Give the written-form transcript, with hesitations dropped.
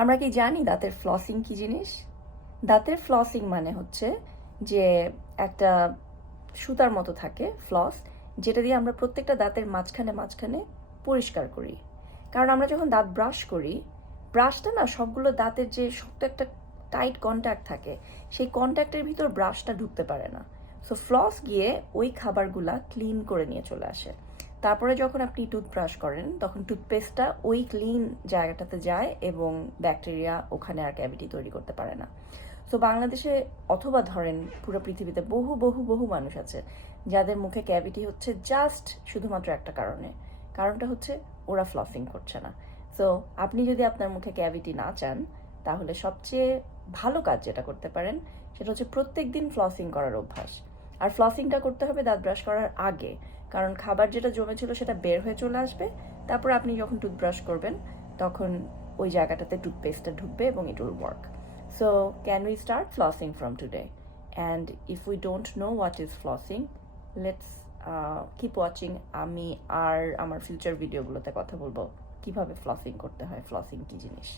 আমরা কি জানি দাঁতের ফ্লসিং কি জিনিস? দাঁতের ফ্লসিং মানে হচ্ছে যে একটা সুতার মতো থাকে ফ্লস, যেটা দিয়ে আমরা প্রত্যেকটা দাঁতের মাঝখানে মাঝখানে পরিষ্কার করি। কারণ আমরা যখন দাঁত ব্রাশ করি, ব্রাশটা না সবগুলো দাঁতের যে শক্ত একটা টাইট কন্ট্যাক্ট থাকে, সেই কন্ট্যাক্টের ভিতর ব্রাশটা ঢুকতে পারে না। সো ফ্লস গিয়ে ওই খাবারগুলা ক্লিন করে নিয়ে চলে আসে। তারপরে যখন আপনি টুথব্রাশ করেন তখন টুথপেস্টটা ওই ক্লিন জায়গাটাতে যায় এবং ব্যাকটেরিয়া ওখানে আর ক্যাভিটি তৈরি করতে পারে না। সো বাংলাদেশে অথবা ধরেন পুরো পৃথিবীতে বহু বহু বহু মানুষ আছে যাদের মুখে ক্যাভিটি হচ্ছে জাস্ট শুধুমাত্র একটা কারণে। কারণটা হচ্ছে ওরা ফ্লসিং করছে না। সো আপনি যদি আপনার মুখে ক্যাভিটি না চান, তাহলে সবচেয়ে ভালো কাজ যেটা করতে পারেন সেটা হচ্ছে প্রত্যেক দিন ফ্লসিং করার অভ্যাস। আর ফ্লসিংটা করতে হবে দাঁত ব্রাশ করার আগে, কারণ খাবার যেটা জমেছিল সেটা বের হয়ে চলে আসবে। তারপর আপনি যখন টুথব্রাশ করবেন তখন ওই জায়গাটাতে টুথপেস্টটা ঢুকবে এবং it will work. So, can we start flossing from today? And if we don't know what is flossing, let's keep watching. আমি আর আমার ফিউচার ভিডিওগুলোতে কথা বলবো কিভাবে ফ্লসিং করতে হয়, ফ্লসিং কি জিনিস।